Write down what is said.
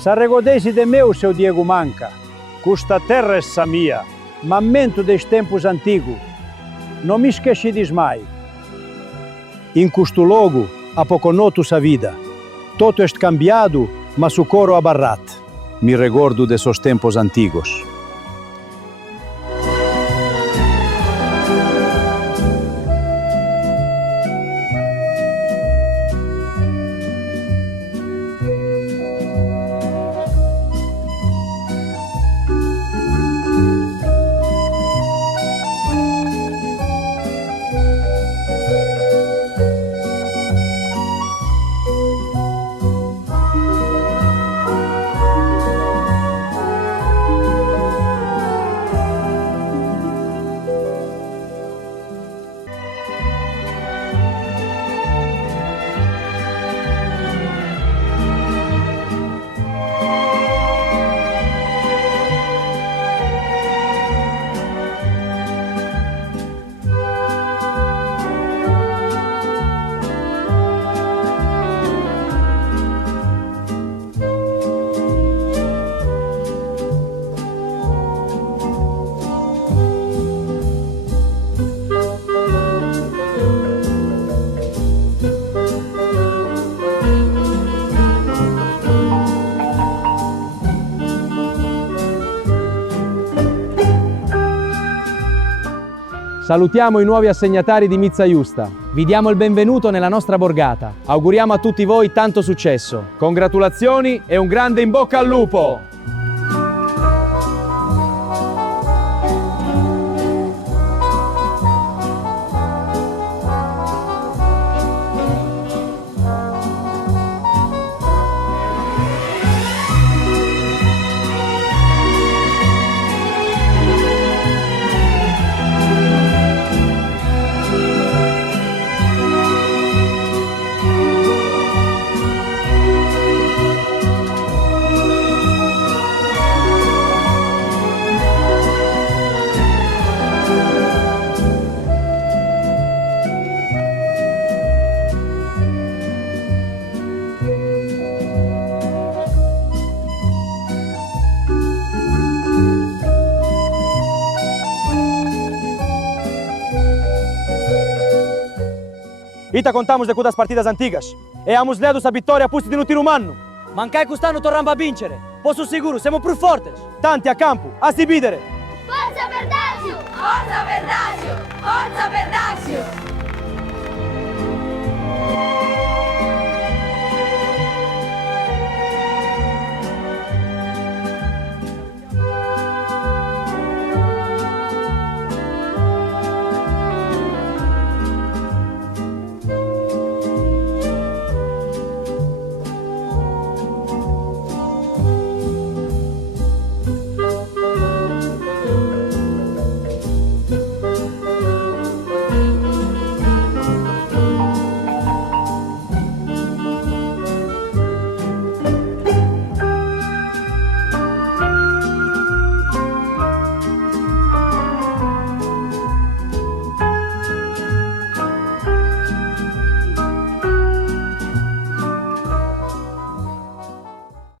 S'arregodesi de meu, seu Diego Manca. Custa terra é sa mia, m'ammento des tempos antigu. Non mi esquecidis mai. In custu logu ha poco notu sa vida. Toto est cambiado, ma su coro abarrat. Mi regordo de sos tempos antigos. Salutiamo i nuovi assegnatari di Mizza Justa. Vi diamo il benvenuto nella nostra borgata. Auguriamo a tutti voi tanto successo. Congratulazioni e un grande in bocca al lupo! Ita contamos de das partidas antigas e amos ledos a vitória pusti de no tiro humano. Mancai quest'anno tornamo a vincere. Posso sicuro, siamo più forti. Tanti a campo, a si bidere. Forza Verdazio! Forza Verdazio! Forza Verdazio!